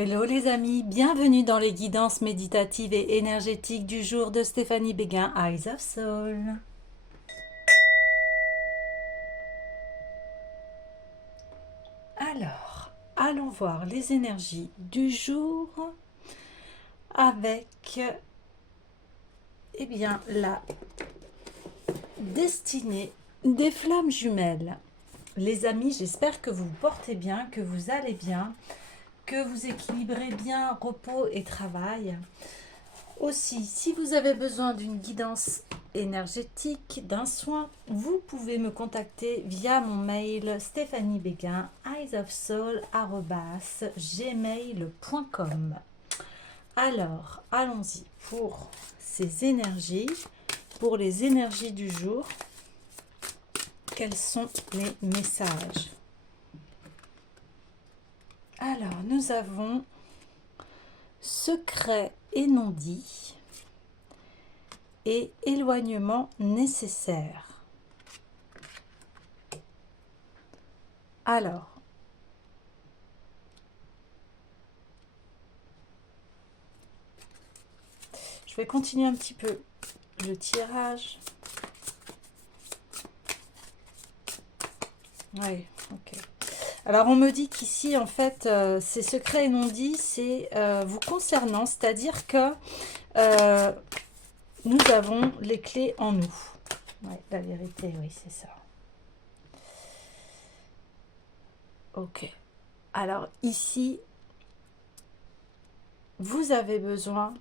Hello les amis, bienvenue dans les guidances méditatives et énergétiques du jour de Stéphanie Béguin, Eyes of Soul. Alors, allons voir les énergies du jour avec la destinée des flammes jumelles. Les amis, j'espère que vous vous portez bien, que vous allez bien, que vous équilibrez bien repos et travail. Aussi, si vous avez besoin d'une guidance énergétique, d'un soin, vous pouvez me contacter via mon mail stéphaniebeguin eyesofsoul@gmail.com. Alors, allons-y pour ces énergies, pour les énergies du jour. Quels sont les messages? Alors, nous avons secret et non dit et éloignement nécessaire. Alors, je vais continuer un petit peu le tirage. Oui, ok. Alors, on me dit qu'ici, en fait, ces secrets et non dits, c'est vous concernant, c'est-à-dire que nous avons les clés en nous. Oui, la vérité, oui, c'est ça. Ok. Alors, ici, vous avez besoin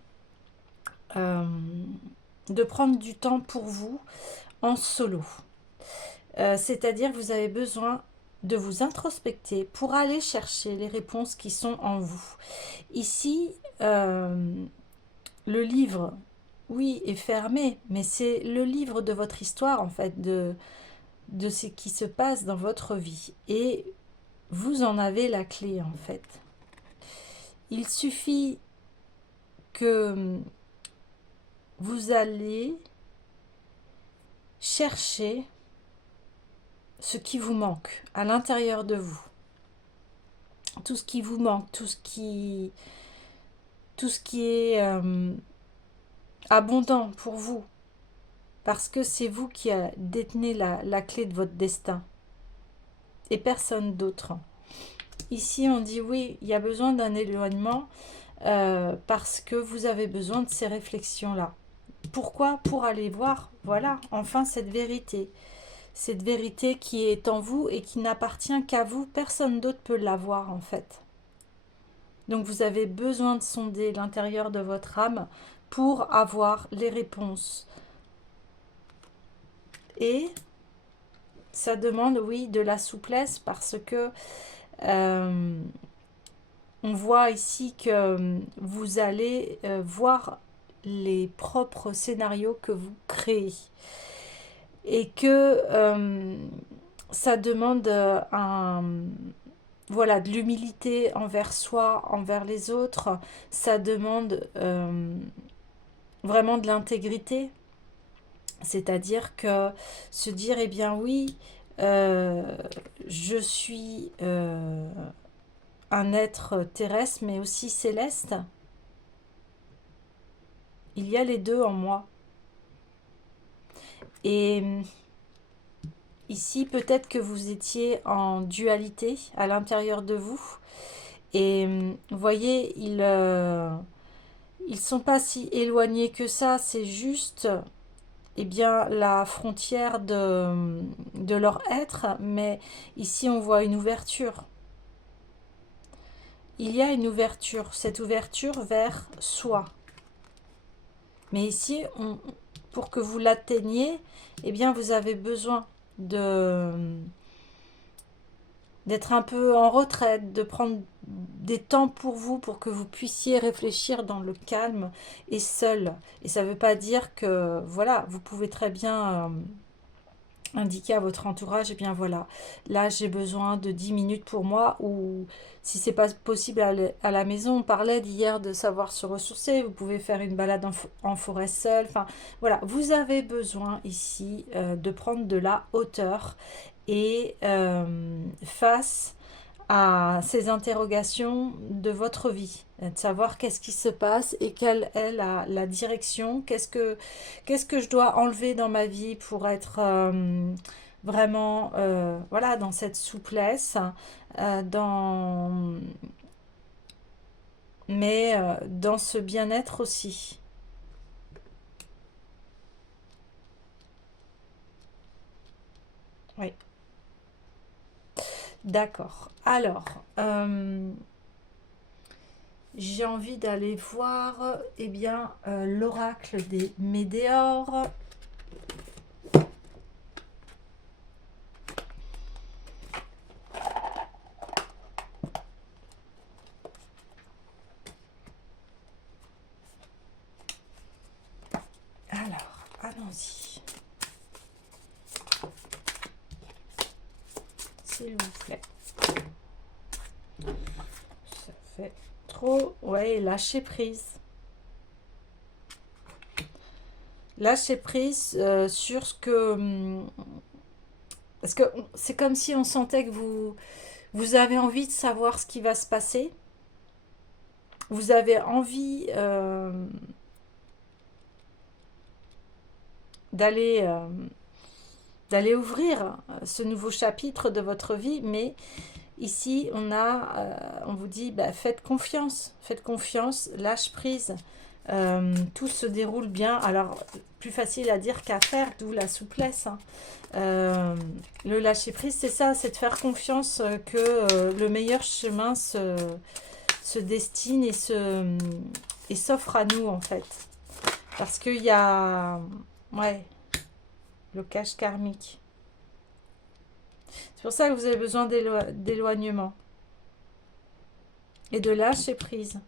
de prendre du temps pour vous en solo. C'est-à-dire que vous avez besoin de vous introspecter pour aller chercher les réponses qui sont en vous. Ici, le livre, oui, est fermé, mais c'est le livre de votre histoire, en fait, de ce qui se passe dans votre vie. Et vous en avez la clé, en fait. Il suffit que vous allez chercher ce qui vous manque à l'intérieur de vous. Tout ce qui vous manque, tout ce qui est abondant pour vous. Parce que c'est vous qui détenez la clé de votre destin. Et personne d'autre. Ici, on dit oui, il y a besoin d'un éloignement parce que vous avez besoin de ces réflexions-là. Pourquoi? Pour aller voir, voilà, enfin cette vérité. Cette vérité qui est en vous et qui n'appartient qu'à vous. Personne d'autre peut l'avoir, en fait. Donc, vous avez besoin de sonder l'intérieur de votre âme pour avoir les réponses. Et ça demande, oui, de la souplesse parce que on voit ici que vous allez voir les propres scénarios que vous créez. Et que ça demande voilà, de l'humilité envers soi, envers les autres. Ça demande vraiment de l'intégrité. C'est-à-dire que se dire, eh bien oui, je suis un être terrestre, mais aussi céleste. Il y a les deux en moi. Et ici, peut-être que vous étiez en dualité à l'intérieur de vous. Et vous voyez, ils sont pas si éloignés que ça. C'est juste eh bien, la frontière de leur être. Mais ici, on voit une ouverture. Il y a une ouverture. Cette ouverture vers soi. Mais ici, pour que vous l'atteigniez, eh bien, vous avez besoin d'être un peu en retraite, de prendre des temps pour vous, pour que vous puissiez réfléchir dans le calme et seul. Et ça ne veut pas dire que, voilà, vous pouvez très bien indiquer à votre entourage, eh bien voilà, là j'ai besoin de 10 minutes pour moi, ou si c'est pas possible à la maison, on parlait d'hier de savoir se ressourcer, vous pouvez faire une balade en forêt seule, enfin voilà, vous avez besoin ici de prendre de la hauteur et face à ces interrogations de votre vie, de savoir qu'est-ce qui se passe et quelle est la direction, qu'est-ce que je dois enlever dans ma vie pour être vraiment voilà, dans cette souplesse, dans, mais dans ce bien-être aussi. Oui, d'accord. Alors, j'ai envie d'aller voir eh bien, l'oracle des Médéors. Alors, allons-y. S'il vous plaît. Ça fait trop. Ouais, lâcher prise. Lâcher prise sur ce que... parce que c'est comme si on sentait que vous avez envie de savoir ce qui va se passer. Vous avez envie d'aller d'aller ouvrir ce nouveau chapitre de votre vie, mais ici on vous dit bah, faites confiance, lâche prise, tout se déroule bien. Alors plus facile à dire qu'à faire, d'où la souplesse, hein. Le lâcher prise, c'est ça, c'est de faire confiance que le meilleur chemin se destine et s'offre à nous en fait, parce qu'il y a ouais, blocage karmique. C'est pour ça que vous avez besoin d'éloignement et de lâcher prise.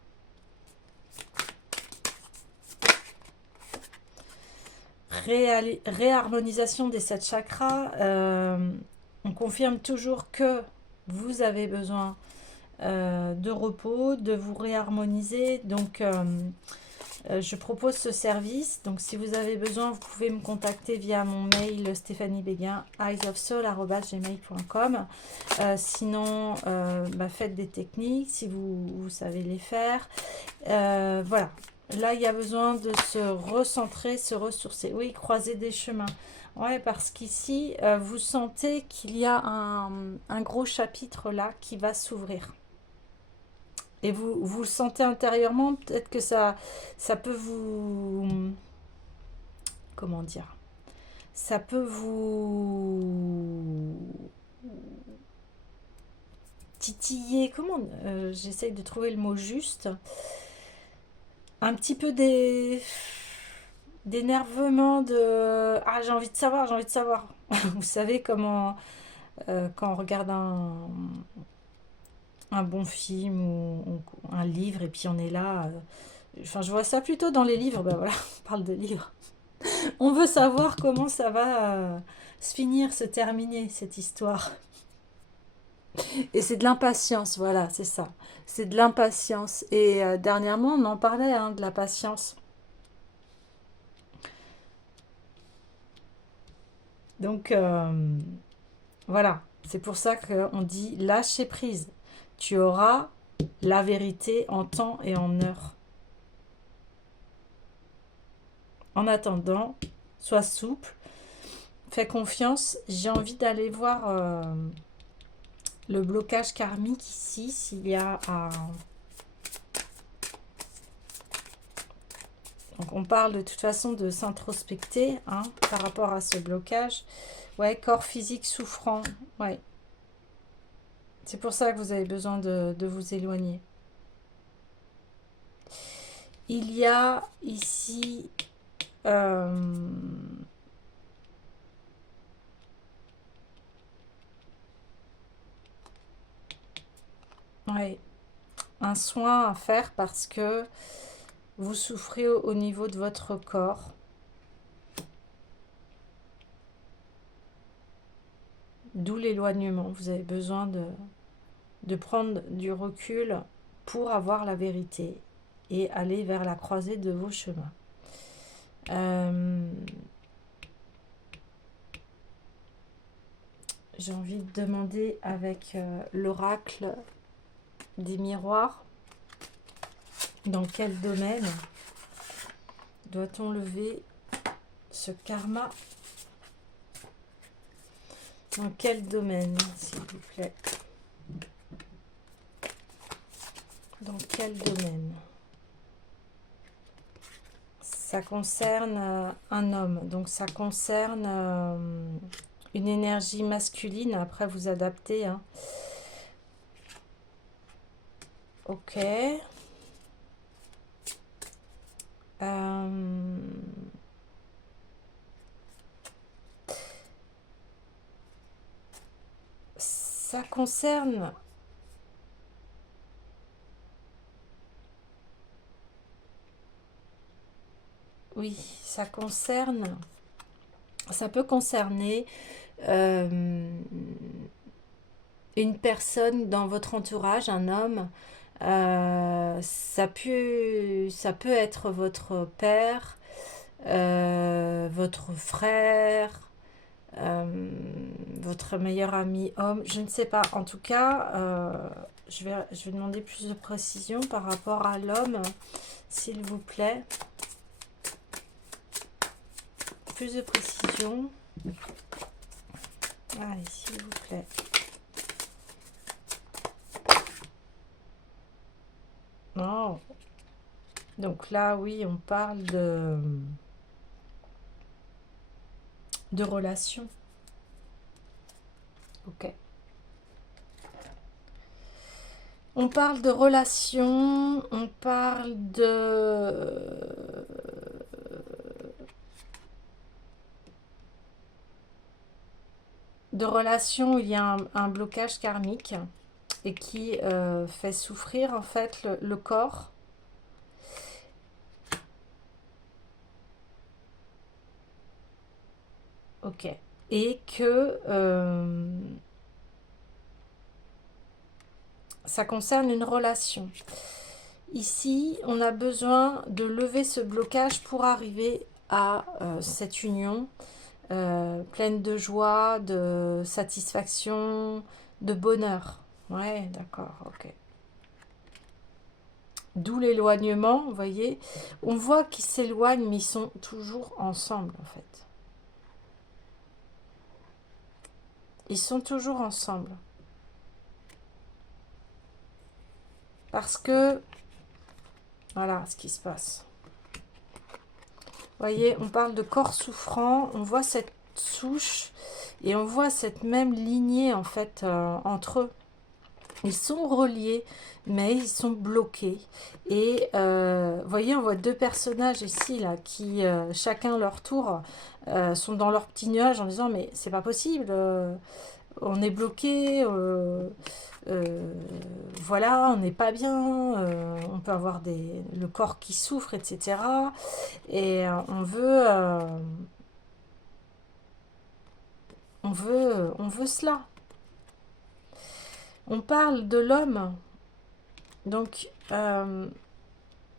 Réharmonisation des 7 chakras. On confirme toujours que vous avez besoin de repos, de vous réharmoniser. Donc, je propose ce service. Donc, si vous avez besoin, vous pouvez me contacter via mon mail stéphaniebeguin@eyesofsoul@gmail.com. Sinon, faites des techniques si vous savez les faire. Voilà. Là, il y a besoin de se recentrer, se ressourcer. Oui, croiser des chemins. Ouais, parce qu'ici, vous sentez qu'il y a un gros chapitre là qui va s'ouvrir. Et vous le sentez intérieurement, peut-être que ça peut vous... Comment dire? Ça peut vous titiller. Comment j'essaye de trouver le mot juste. Un petit peu d'énervement, de ah j'ai envie de savoir, j'ai envie de savoir. Vous savez comment quand on regarde un bon film ou un livre et puis on est là. Enfin, je vois ça plutôt dans les livres. Ben voilà, on parle de livres. On veut savoir comment ça va se finir, se terminer cette histoire. Et c'est de l'impatience, voilà, c'est ça. C'est de l'impatience. Et dernièrement, on en parlait hein, de la patience. Donc voilà, c'est pour ça qu'on dit lâcher prise. Tu auras la vérité en temps et en heure. En attendant, sois souple, fais confiance. J'ai envie d'aller voir le blocage karmique ici, s'il y a un... Donc on parle de toute façon de s'introspecter hein, par rapport à ce blocage. Ouais, corps physique souffrant. Ouais. C'est pour ça que vous avez besoin de vous éloigner. Il y a ici... ouais, un soin à faire parce que vous souffrez au niveau de votre corps. D'où l'éloignement. Vous avez besoin de prendre du recul pour avoir la vérité et aller vers la croisée de vos chemins. j'ai envie de demander avec l'oracle des miroirs, dans quel domaine doit-on lever ce karma? Dans quel domaine, s'il vous plaît? Dans quel domaine? Ça concerne un homme, donc ça concerne une énergie masculine. Après, vous adaptez, hein. Ok. Ça concerne... Oui, ça concerne... Ça peut concerner une personne dans votre entourage, un homme. Ça peut être votre père, votre frère, votre meilleur ami homme, je ne sais pas. En tout cas, je vais demander plus de précision par rapport à l'homme, s'il vous plaît. Plus de précision. Allez, s'il vous plaît. Non. Donc là, oui, on parle de relation. Ok. On parle de relation, on parle de relation où il y a un blocage karmique et qui fait souffrir en fait le corps. Ok. Et que ça concerne une relation. Ici, on a besoin de lever ce blocage pour arriver à cette union pleine de joie, de satisfaction, de bonheur. Ouais, d'accord, ok. D'où l'éloignement, vous voyez. On voit qu'ils s'éloignent, mais ils sont toujours ensemble, en fait. Ils sont toujours ensemble. Parce que, voilà ce qui se passe. Vous voyez, on parle de corps souffrant, on voit cette souche et on voit cette même lignée, en fait, entre eux. Ils sont reliés, mais ils sont bloqués. Et vous voyez, on voit deux personnages ici, là, qui, chacun leur tour, sont dans leur petit nuage en disant, mais c'est pas possible, on est bloqué, voilà, on n'est pas bien, on peut avoir le corps qui souffre, etc. Et on veut cela. On parle de l'homme, donc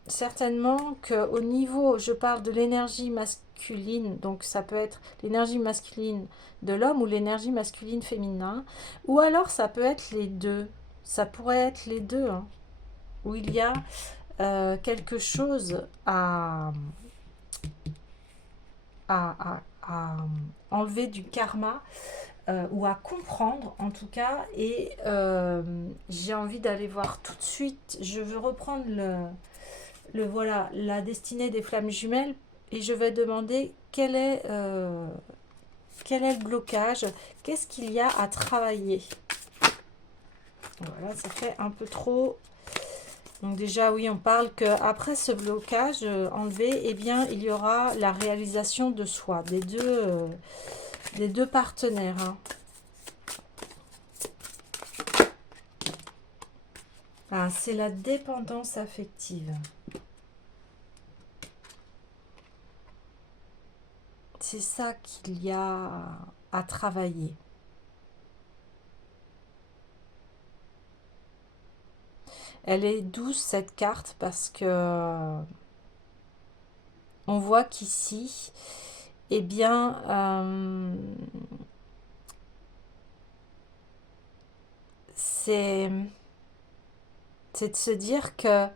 certainement qu'au niveau, je parle de l'énergie masculine, donc ça peut être l'énergie masculine de l'homme ou l'énergie masculine féminin, ou alors ça peut être les deux, ça pourrait être les deux, hein, où il y a quelque chose à enlever du karma, ou à comprendre en tout cas, et j'ai envie d'aller voir tout de suite. Je veux reprendre voilà, la destinée des flammes jumelles, et je vais demander quel est le blocage, qu'est-ce qu'il y a à travailler. Voilà, ça fait un peu trop. Donc déjà, oui, on parle qu'après ce blocage enlevé, eh bien, il y aura la réalisation de soi, des deux partenaires, hein. Ah, c'est la dépendance affective. C'est ça qu'il y a à travailler. Elle est douce, cette carte, parce que on voit qu'ici, eh bien, de se dire que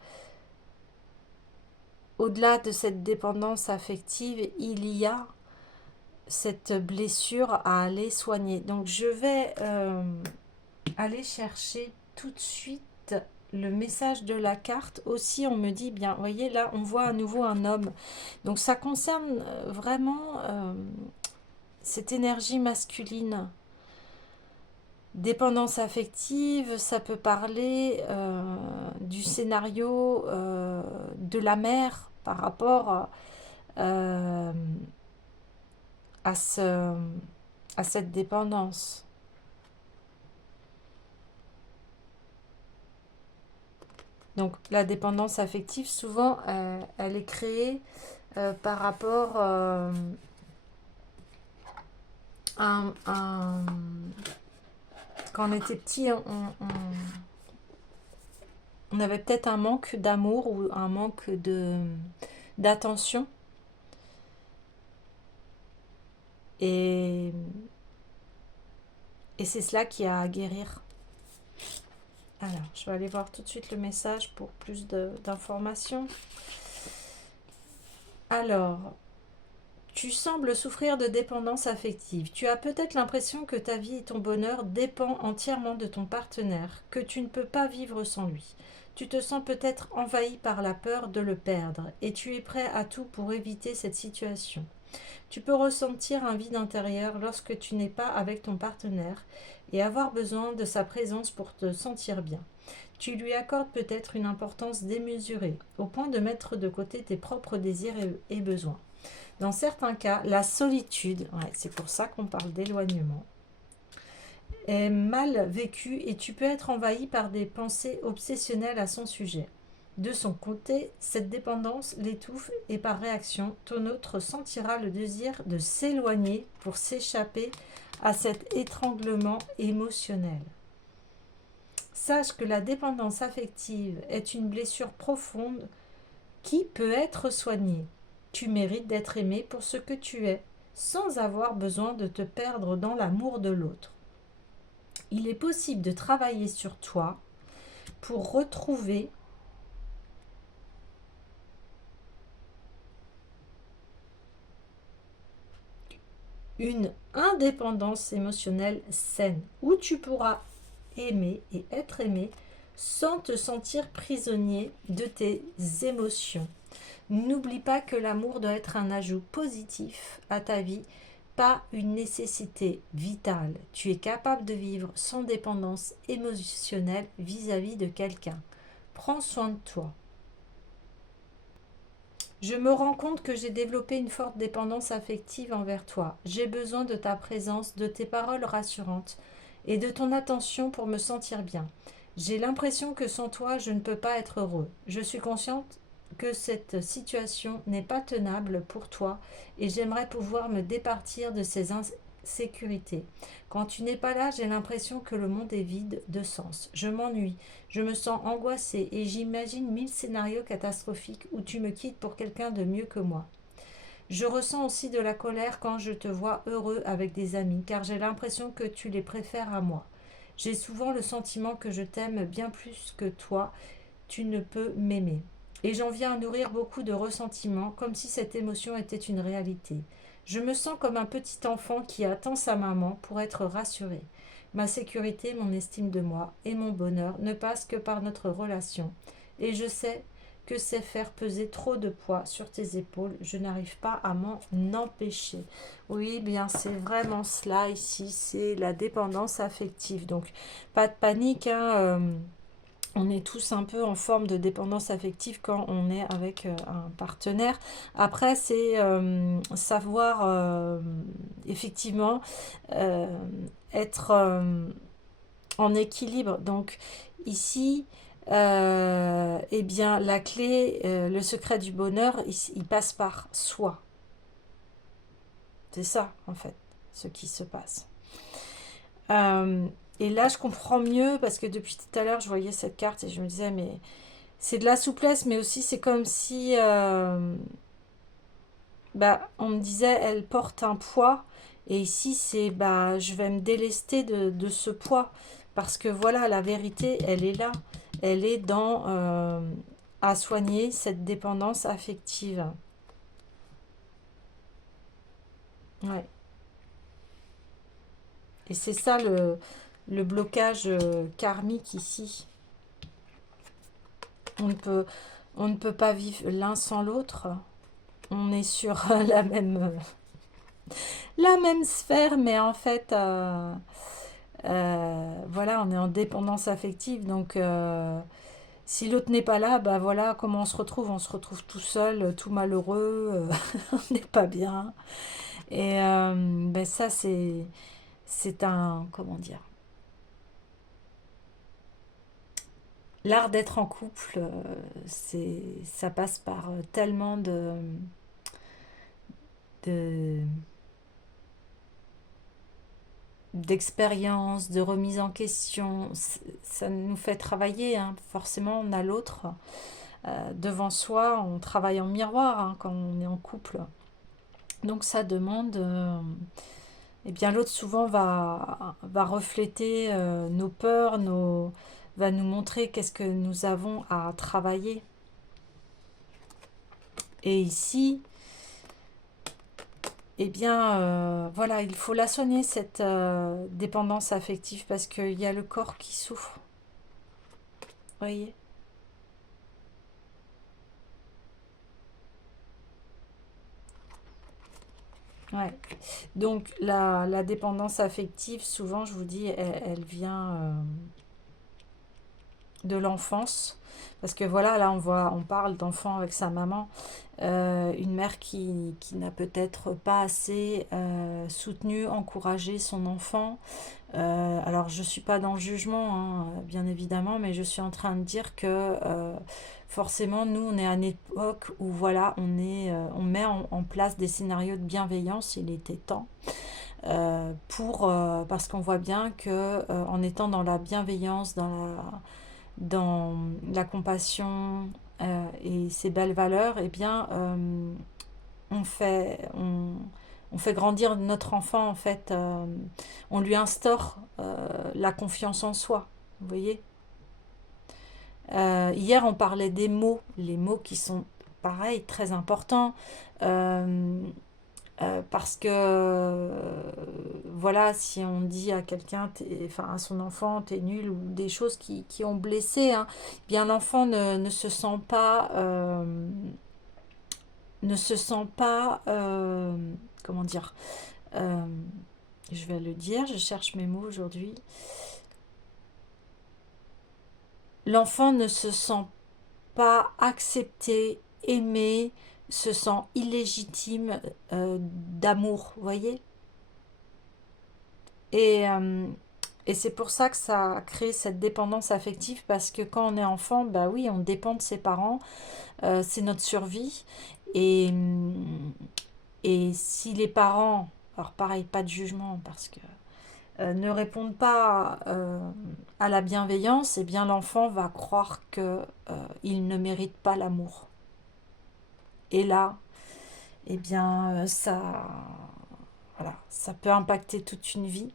au-delà de cette dépendance affective, il y a cette blessure à aller soigner. Donc je vais aller chercher tout de suite le message de la carte. Aussi on me dit, bien, vous voyez là on voit à nouveau un homme. Donc ça concerne vraiment cette énergie masculine. Dépendance affective, ça peut parler du scénario de la mère par rapport euh, à cette dépendance. Donc la dépendance affective, souvent, elle est créée par rapport à quand on était petit, on avait peut-être un manque d'amour ou un manque d'attention. Et c'est cela qui a à guérir. Alors, je vais aller voir tout de suite le message pour plus d'informations. Alors, tu sembles souffrir de dépendance affective. Tu as peut-être l'impression que ta vie et ton bonheur dépendent entièrement de ton partenaire, que tu ne peux pas vivre sans lui. Tu te sens peut-être envahi par la peur de le perdre et tu es prêt à tout pour éviter cette situation. Tu peux ressentir un vide intérieur lorsque tu n'es pas avec ton partenaire et avoir besoin de sa présence pour te sentir bien. Tu lui accordes peut-être une importance démesurée, au point de mettre de côté tes propres désirs et besoins. Dans certains cas, la solitude, c'est pour ça qu'on parle d'éloignement, est mal vécue et tu peux être envahi par des pensées obsessionnelles à son sujet. De son côté, cette dépendance l'étouffe et par réaction, ton autre sentira le désir de s'éloigner pour s'échapper à cet étranglement émotionnel. Sache que la dépendance affective est une blessure profonde qui peut être soignée. Tu mérites d'être aimé pour ce que tu es, sans avoir besoin de te perdre dans l'amour de l'autre. Il est possible de travailler sur toi pour retrouver une indépendance émotionnelle saine, où tu pourras aimer et être aimé sans te sentir prisonnier de tes émotions. N'oublie pas que l'amour doit être un ajout positif à ta vie, pas une nécessité vitale. Tu es capable de vivre sans dépendance émotionnelle vis-à-vis de quelqu'un. Prends soin de toi. Je me rends compte que j'ai développé une forte dépendance affective envers toi. J'ai besoin de ta présence, de tes paroles rassurantes et de ton attention pour me sentir bien. J'ai l'impression que sans toi, je ne peux pas être heureux. Je suis consciente que cette situation n'est pas tenable pour toi et j'aimerais pouvoir me départir de ces insécurités. Quand tu n'es pas là, j'ai l'impression que le monde est vide de sens. Je m'ennuie, je me sens angoissée et j'imagine 1000 scénarios catastrophiques où tu me quittes pour quelqu'un de mieux que moi. Je ressens aussi de la colère quand je te vois heureux avec des amis, car j'ai l'impression que tu les préfères à moi. J'ai souvent le sentiment que je t'aime bien plus que toi, tu ne peux m'aimer. Et j'en viens à nourrir beaucoup de ressentiment, comme si cette émotion était une réalité. Je me sens comme un petit enfant qui attend sa maman pour être rassuré. Ma sécurité, mon estime de moi et mon bonheur ne passent que par notre relation. Et je sais que c'est faire peser trop de poids sur tes épaules. Je n'arrive pas à m'en empêcher. Oui, bien, c'est vraiment cela ici. C'est la dépendance affective. Donc, pas de panique, hein. On est tous un peu en forme de dépendance affective quand on est avec un partenaire. Après, c'est savoir effectivement être en équilibre. Donc ici, eh bien, la clé, le secret du bonheur, il passe par soi. C'est ça, en fait, ce qui se passe. Et là, je comprends mieux parce que depuis tout à l'heure, je voyais cette carte et je me disais, mais c'est de la souplesse, mais aussi c'est comme si on me disait, elle porte un poids Et ici, c'est bah, je vais me délester de ce poids. Parce que voilà, la vérité, elle est là. Elle est dans à soigner cette dépendance affective. Ouais. Et c'est ça le blocage karmique ici. On ne peut, on ne peut pas vivre l'un sans l'autre. On est sur la même sphère, mais en fait, voilà, on est en dépendance affective. Donc, si l'autre n'est pas là, bah voilà comment on se retrouve. On se retrouve tout seul, tout malheureux, on n'est pas bien. Et ben ça, c'est un, comment dire, l'art d'être en couple, ça passe par tellement de, d'expérience, de remise en question. Ça nous fait travailler, hein. Forcément, on a l'autre devant soi. On travaille en miroir hein, quand on est en couple. Donc ça demande... eh bien, l'autre souvent va refléter nos peurs, va nous montrer qu'est-ce que nous avons à travailler. Et ici, eh bien, voilà, il faut la soigner, cette dépendance affective, parce qu'il y a le corps qui souffre. Vous voyez? Ouais. Donc, la dépendance affective, souvent, je vous dis, elle vient de l'enfance. Parce que voilà, là, on parle d'enfant avec sa maman. Une mère qui n'a peut-être pas assez soutenu, encouragé son enfant. Alors, je ne suis pas dans le jugement, hein, bien évidemment, mais je suis en train de dire que forcément, nous, on est à une époque où voilà, on met en place des scénarios de bienveillance, il était temps, parce qu'on voit bien que en étant dans la bienveillance, dans la compassion et ces belles valeurs, eh bien, on fait, on, on fait grandir notre enfant, en fait, on lui instaure la confiance en soi, vous voyez. Hier, on parlait des mots, les mots qui sont, pareil, très importants, euh, parce que, voilà, si on dit à quelqu'un, enfin, à son enfant, t'es nul, ou des choses qui ont blessé, hein, bien l'enfant ne se sent pas, comment dire, euh, je vais le dire, je cherche mes mots aujourd'hui. L'enfant ne se sent pas accepté, aimé, se sent illégitime d'amour, vous voyez. Et, euh, et c'est pour ça que ça crée cette dépendance affective, parce que quand on est enfant, bah oui, on dépend de ses parents, c'est notre survie. Et, et si les parents, alors pareil, pas de jugement, parce que ne répondent pas à la bienveillance, eh bien l'enfant va croire que il ne mérite pas l'amour. Et là, eh bien voilà, ça peut impacter toute une vie.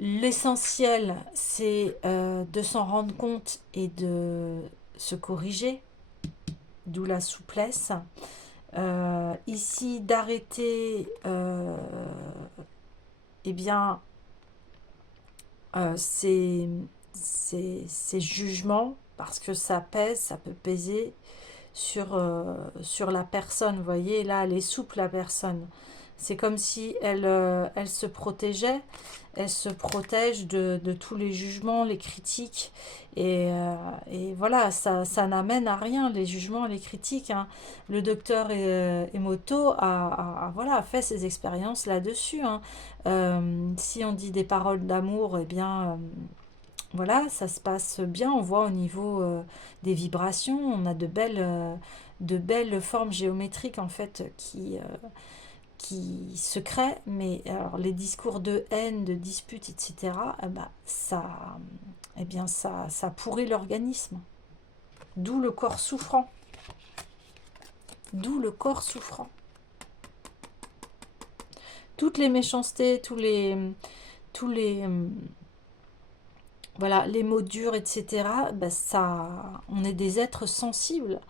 L'essentiel, c'est de s'en rendre compte et de se corriger, d'où la souplesse. Ici, d'arrêter eh bien, ces jugements, parce que ça pèse, ça peut peser sur la personne. Vous voyez, là, elle est souple, la personne. C'est comme si elle se protégeait, elle se protège de tous les jugements, les critiques. Et voilà, ça n'amène à rien, les jugements, les critiques, hein. Le docteur Emoto voilà, a fait ses expériences là-dessus, hein. Si on dit des paroles d'amour, eh bien, voilà, ça se passe bien. On voit au niveau des vibrations, on a de belles formes géométriques en fait qui se créent. Mais alors, les discours de haine, de dispute, etc., bah, eh bien, ça pourrit l'organisme. D'où le corps souffrant. D'où le corps souffrant. toutes les méchancetés, tous les, voilà, les mots durs, etc., ben ça, on est des êtres sensibles,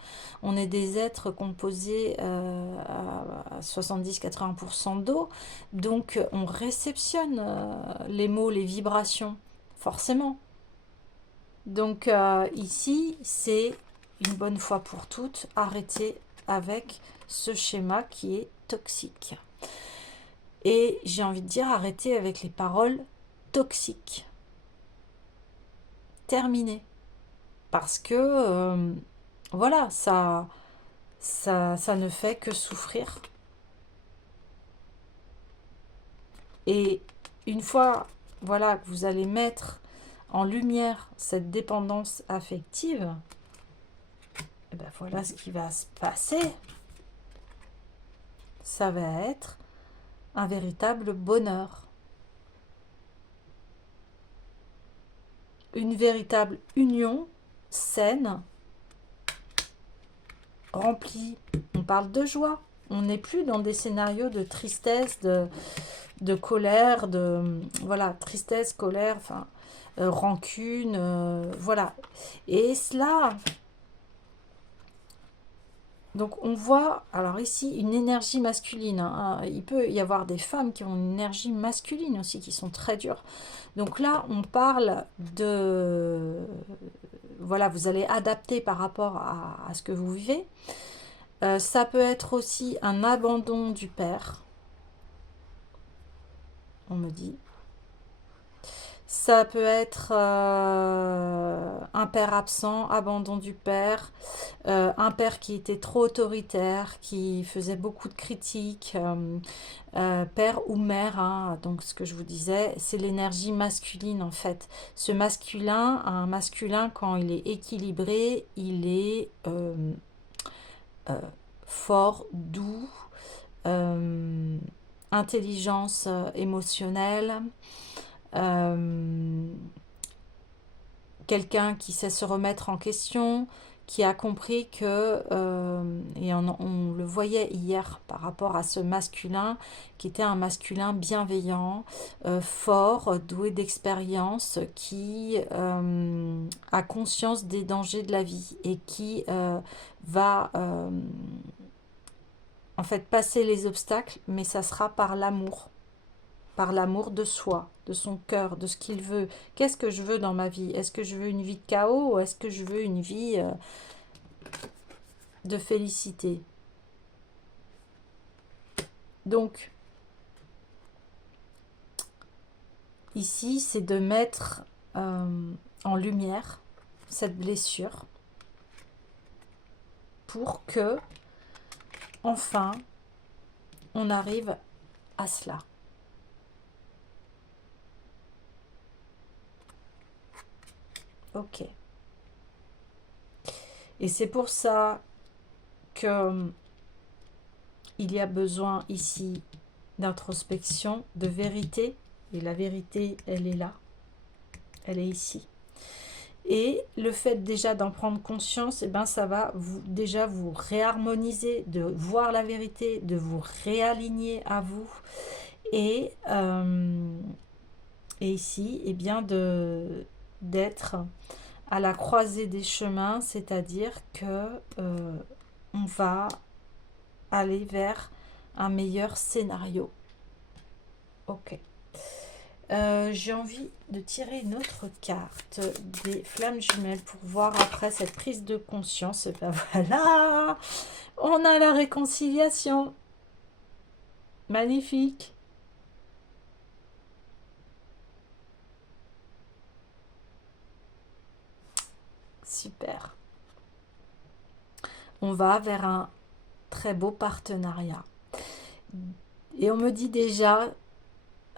on est des êtres composés à 70-80% d'eau, donc on réceptionne les mots, les vibrations, forcément. Donc ici, c'est une bonne fois pour toutes, arrêter avec ce schéma qui est toxique. Et j'ai envie de dire, arrêter avec les paroles toxiques. Terminé. Parce que, voilà, ça ne fait que souffrir. Et une fois, voilà, que vous allez mettre en lumière cette dépendance affective, et ben voilà ce qui va se passer. Ça va être un véritable bonheur. Une véritable union saine, remplie. On parle de joie. On n'est plus dans des scénarios de tristesse, de colère, voilà, tristesse, colère, enfin, rancune, voilà. Et cela, donc on voit, alors ici, une énergie masculine, hein. Il peut y avoir des femmes qui ont une énergie masculine aussi, qui sont très dures. Donc là, on parle de, voilà, vous allez adapter par rapport à ce que vous vivez. Ça peut être aussi un abandon du père, on me dit. Ça peut être un père absent, abandon du père, un père qui était trop autoritaire, qui faisait beaucoup de critiques, père ou mère, hein, donc ce que je vous disais, c'est l'énergie masculine en fait. Ce masculin, un masculin quand il est équilibré, il est fort, doux, euh, intelligence émotionnelle, euh, quelqu'un qui sait se remettre en question, qui a compris que, et on le voyait hier par rapport à ce masculin, qui était un masculin bienveillant, fort, doué d'expérience, qui a conscience des dangers de la vie et qui va en fait passer les obstacles, mais ça sera par l'amour de soi, de son cœur, de ce qu'il veut. Qu'est-ce que je veux dans ma vie? Est-ce que je veux une vie de chaos ou est-ce que je veux une vie de félicité? Donc, ici, c'est de mettre en lumière cette blessure pour que, enfin, on arrive à cela. Ok. Et c'est pour ça que il y a besoin ici d'introspection, de vérité. Et la vérité, elle est là. Elle est ici. Et le fait déjà d'en prendre conscience, eh ben, ça va déjà vous réharmoniser, de voir la vérité, de vous réaligner à vous. Et ici, eh bien, d'être à la croisée des chemins, c'est-à-dire que on va aller vers un meilleur scénario. Ok. J'ai envie de tirer une autre carte des flammes jumelles pour voir après cette prise de conscience. Et ben voilà, on a la réconciliation. Magnifique. Super. On va vers un très beau partenariat. Et on me dit déjà,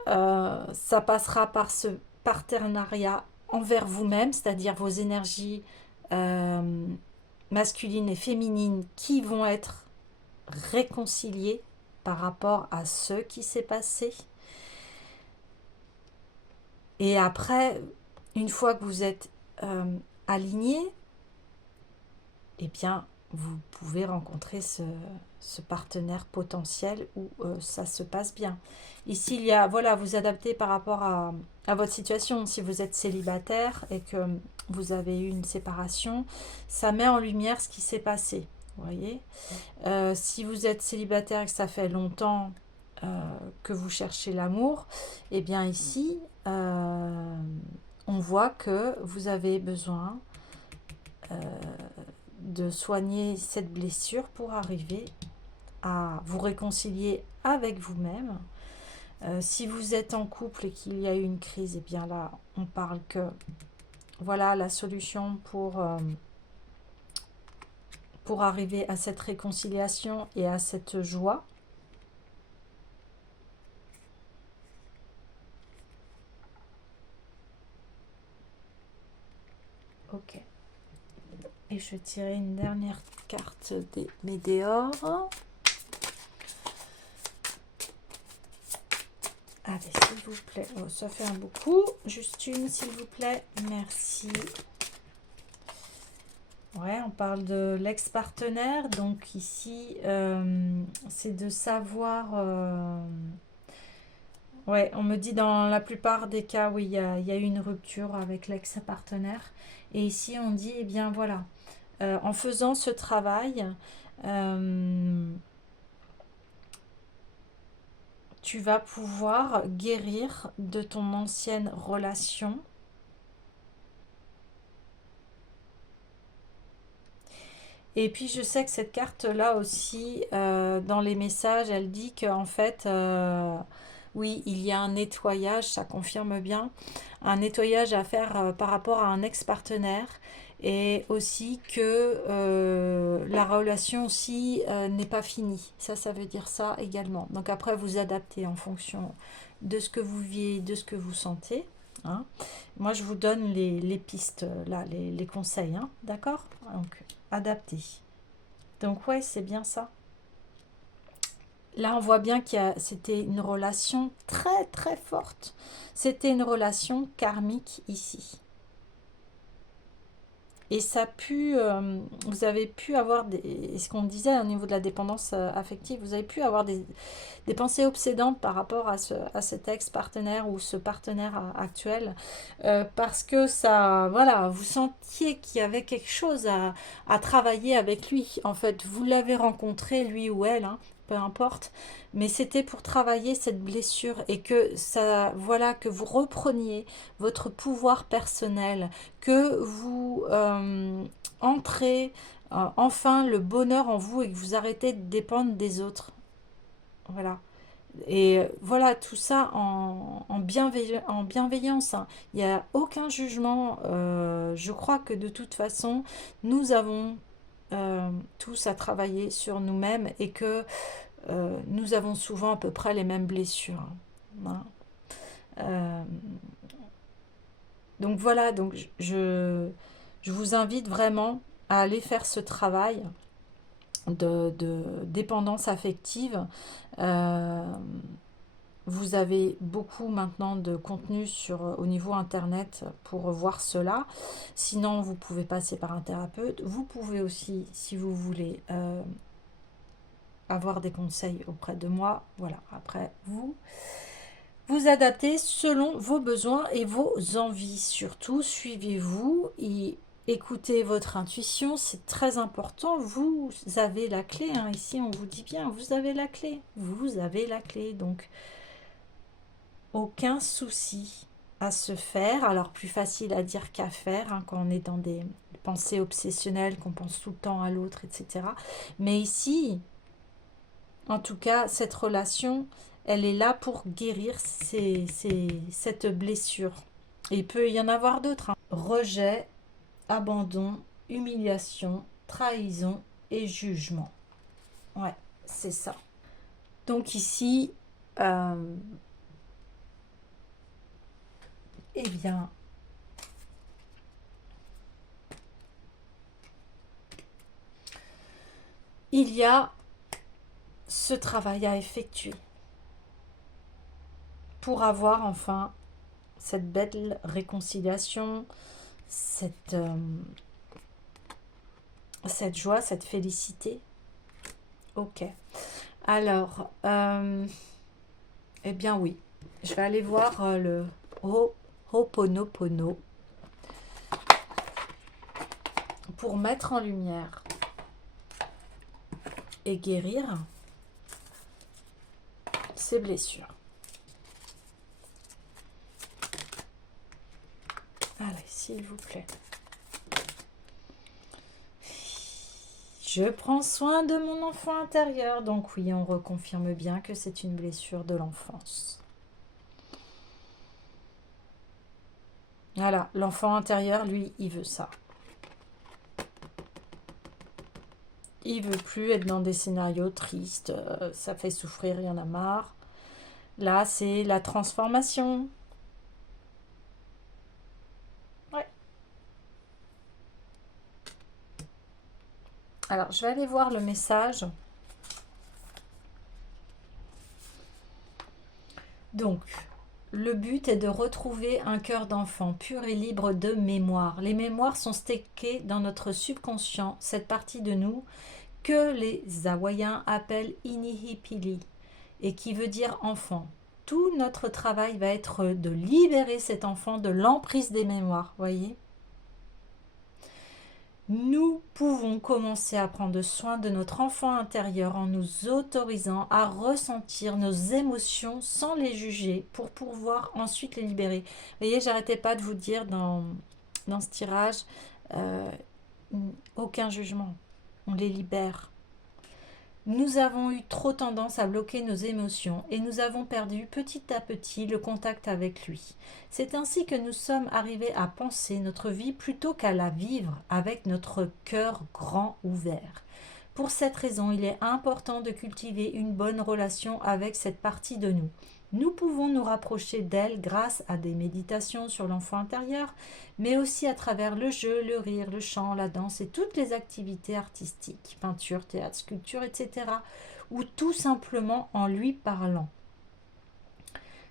ça passera par ce partenariat envers vous-même, c'est-à-dire vos énergies masculines et féminines qui vont être réconciliées par rapport à ce qui s'est passé. Et après, une fois que vous êtes alignés, eh bien, vous pouvez rencontrer ce partenaire potentiel où ça se passe bien. Ici, il y a, voilà, vous adaptez par rapport à votre situation. Si vous êtes célibataire et que vous avez eu une séparation, ça met en lumière ce qui s'est passé. Vous voyez, si vous êtes célibataire et que ça fait longtemps que vous cherchez l'amour, et bien ici, on voit que vous avez besoin de soigner cette blessure pour arriver à vous réconcilier avec vous-même. Si vous êtes en couple et qu'il y a eu une crise, et bien là, on parle que voilà la solution pour arriver à cette réconciliation et à cette joie. Ok. Et je tirais une dernière carte des Médéors. Allez, s'il vous plaît. Oh, ça fait un beaucoup. Juste une, s'il vous plaît. Merci. Ouais, on parle de l'ex-partenaire. Donc ici, c'est de savoir... ouais, on me dit dans la plupart des cas où il y a eu une rupture avec l'ex-partenaire. Et ici, on dit, eh bien voilà, en faisant ce travail, tu vas pouvoir guérir de ton ancienne relation. Et puis je sais que cette carte-là aussi, dans les messages, elle dit qu'en fait, oui, il y a un nettoyage, ça confirme bien, un nettoyage à faire par rapport à un ex-partenaire. Et aussi que la relation aussi n'est pas finie. Ça veut dire ça également. Donc après, vous adaptez en fonction de ce que vous vivez, de ce que vous sentez. Hein. Moi, je vous donne les pistes, là, les conseils. Hein. D'accord? Donc, adapter. Donc ouais, c'est bien ça. Là, on voit bien que c'était une relation très très forte. C'était une relation karmique ici. Et ça a pu, vous avez pu avoir, ce qu'on disait au niveau de la dépendance affective, vous avez pu avoir des pensées obsédantes par rapport à cet ex-partenaire ou ce partenaire actuel, parce que ça, voilà, vous sentiez qu'il y avait quelque chose à travailler avec lui. En fait, vous l'avez rencontré, lui ou elle, hein, peu importe, mais c'était pour travailler cette blessure et que ça, voilà, que vous repreniez votre pouvoir personnel, que vous entrez enfin le bonheur en vous et que vous arrêtez de dépendre des autres. Voilà. Et voilà, tout ça en bienveillance. Hein. Il n'y a aucun jugement. Je crois que de toute façon, nous avons tous à travailler sur nous-mêmes et que nous avons souvent à peu près les mêmes blessures. Hein. Euh, donc voilà, donc je vous invite vraiment à aller faire ce travail de dépendance affective. Euh, Vous avez beaucoup maintenant de contenu au niveau internet pour voir cela. Sinon, vous pouvez passer par un thérapeute. Vous pouvez aussi, si vous voulez, avoir des conseils auprès de moi. Voilà, après, vous adaptez selon vos besoins et vos envies. Surtout, suivez-vous et écoutez votre intuition. C'est très important. Vous avez la clé. Hein. Ici, on vous dit bien, vous avez la clé. Vous avez la clé. Donc, aucun souci à se faire. Alors plus facile à dire qu'à faire hein, quand on est dans des pensées obsessionnelles, qu'on pense tout le temps à l'autre, etc. Mais ici, en tout cas, cette relation, elle est là pour guérir cette blessure. Et il peut y en avoir d'autres. Hein. Rejet, abandon, humiliation, trahison et jugement. Ouais, c'est ça. Donc ici, eh bien, il y a ce travail à effectuer pour avoir enfin cette belle réconciliation, cette cette joie, cette félicité. Ok. Alors, eh bien oui, je vais aller voir le Ho'oponopono pour mettre en lumière et guérir ces blessures. Allez, s'il vous plaît. Je prends soin de mon enfant intérieur. Donc oui, on reconfirme bien que c'est une blessure de l'enfance. Voilà, l'enfant intérieur, lui, il veut ça. Il veut plus être dans des scénarios tristes, ça fait souffrir, il y en a marre. Là, c'est la transformation. Ouais. Alors, je vais aller voir le message. Donc, le but est de retrouver un cœur d'enfant pur et libre de mémoire. Les mémoires sont stockées dans notre subconscient, cette partie de nous que les Hawaïens appellent Inihipili et qui veut dire enfant. Tout notre travail va être de libérer cet enfant de l'emprise des mémoires, voyez. Nous pouvons commencer à prendre soin de notre enfant intérieur en nous autorisant à ressentir nos émotions sans les juger pour pouvoir ensuite les libérer. Vous voyez, j'arrêtais pas de vous dire dans ce tirage, euh, aucun jugement, on les libère. Nous avons eu trop tendance à bloquer nos émotions et nous avons perdu petit à petit le contact avec lui. C'est ainsi que nous sommes arrivés à penser notre vie plutôt qu'à la vivre avec notre cœur grand ouvert. Pour cette raison, il est important de cultiver une bonne relation avec cette partie de nous. Nous pouvons nous rapprocher d'elle grâce à des méditations sur l'enfant intérieur, mais aussi à travers le jeu, le rire, le chant, la danse et toutes les activités artistiques, peinture, théâtre, sculpture, etc., ou tout simplement en lui parlant.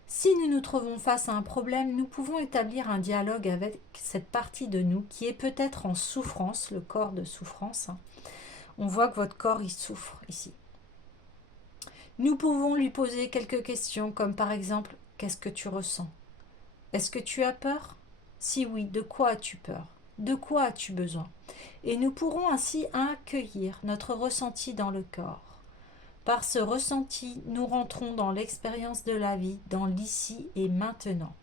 Si nous nous trouvons face à un problème, nous pouvons établir un dialogue avec cette partie de nous qui est peut-être en souffrance, le corps de souffrance. On voit que votre corps, il souffre ici. Nous pouvons lui poser quelques questions comme par exemple, qu'est-ce que tu ressens? Est-ce que tu as peur? Si oui, de quoi as-tu peur? De quoi as-tu besoin? Et nous pourrons ainsi accueillir notre ressenti dans le corps. Par ce ressenti, nous rentrons dans l'expérience de la vie, dans l'ici et maintenant.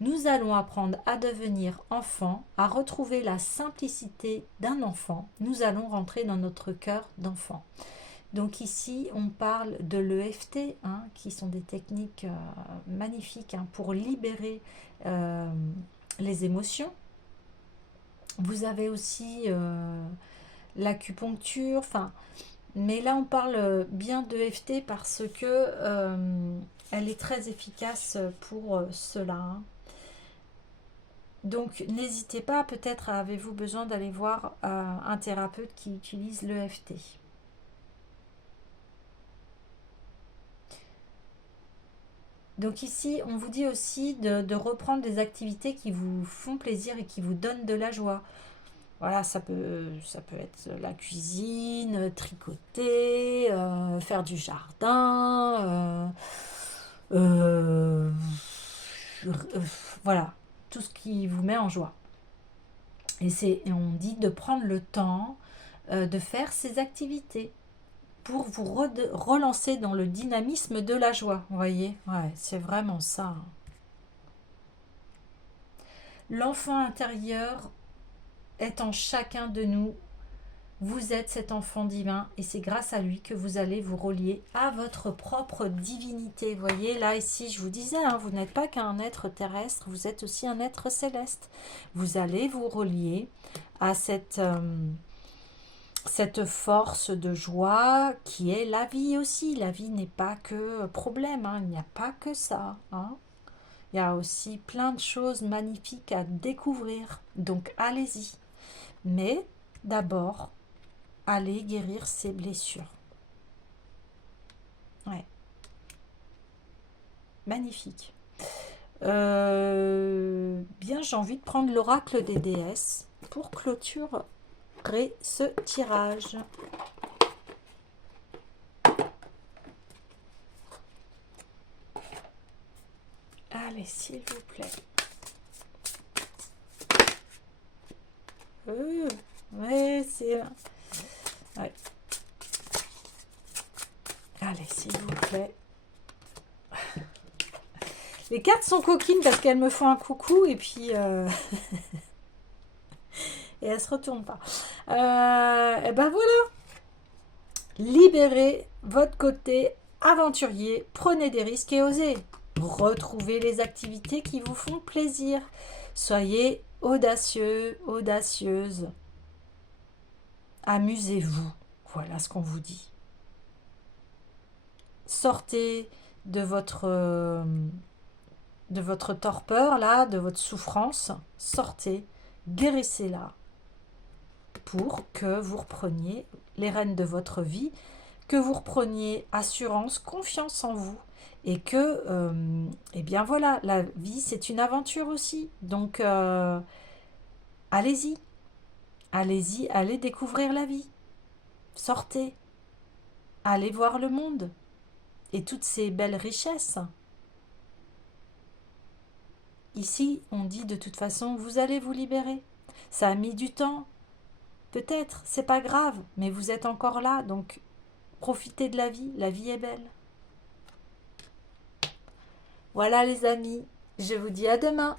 Nous allons apprendre à devenir enfant, à retrouver la simplicité d'un enfant. Nous allons rentrer dans notre cœur d'enfant. Donc ici, on parle de l'EFT, qui sont des techniques magnifiques pour libérer les émotions. Vous avez aussi l'acupuncture, mais là on parle bien d'EFT parce que elle est très efficace pour cela. Donc n'hésitez pas, peut-être avez-vous besoin d'aller voir un thérapeute qui utilise l'EFT. Donc ici, on vous dit aussi de reprendre des activités qui vous font plaisir et qui vous donnent de la joie. Voilà, ça peut être la cuisine, tricoter, faire du jardin, voilà, tout ce qui vous met en joie. Et on dit de prendre le temps de faire ces activités pour vous relancer dans le dynamisme de la joie. Vous voyez, ouais, c'est vraiment ça. L'enfant intérieur est en chacun de nous. Vous êtes cet enfant divin et c'est grâce à lui que vous allez vous relier à votre propre divinité. Vous voyez, là, ici, je vous disais, vous n'êtes pas qu'un être terrestre, vous êtes aussi un être céleste. Vous allez vous relier à cette force de joie qui est la vie aussi. La vie n'est pas que problème, il n'y a pas que ça. Il y a aussi plein de choses magnifiques à découvrir. Donc allez-y. Mais d'abord, allez guérir ces blessures. Ouais. Magnifique. Bien, j'ai envie de prendre l'oracle des déesses pour clôture ce tirage. Allez, s'il vous plaît. Ouais, c'est... Ouais. Allez, s'il vous plaît. Les cartes sont coquines parce qu'elles me font un coucou et puis... et elles se retournent pas. Et ben voilà. Libérez votre côté aventurier. Prenez des risques et osez. Retrouvez les activités qui vous font plaisir. Soyez audacieux, audacieuse. Amusez-vous. Voilà ce qu'on vous dit. Sortez de votre torpeur, là, de votre souffrance. Sortez, guérissez-la pour que vous repreniez les rênes de votre vie, que vous repreniez assurance, confiance en vous. Et que, eh bien voilà, la vie, c'est une aventure aussi. Donc, allez-y. Allez-y, allez découvrir la vie. Sortez. Allez voir le monde. Et toutes ces belles richesses. Ici, on dit de toute façon, vous allez vous libérer. Ça a mis du temps. Peut-être, c'est pas grave, mais vous êtes encore là, donc profitez de la vie est belle. Voilà les amis, je vous dis à demain.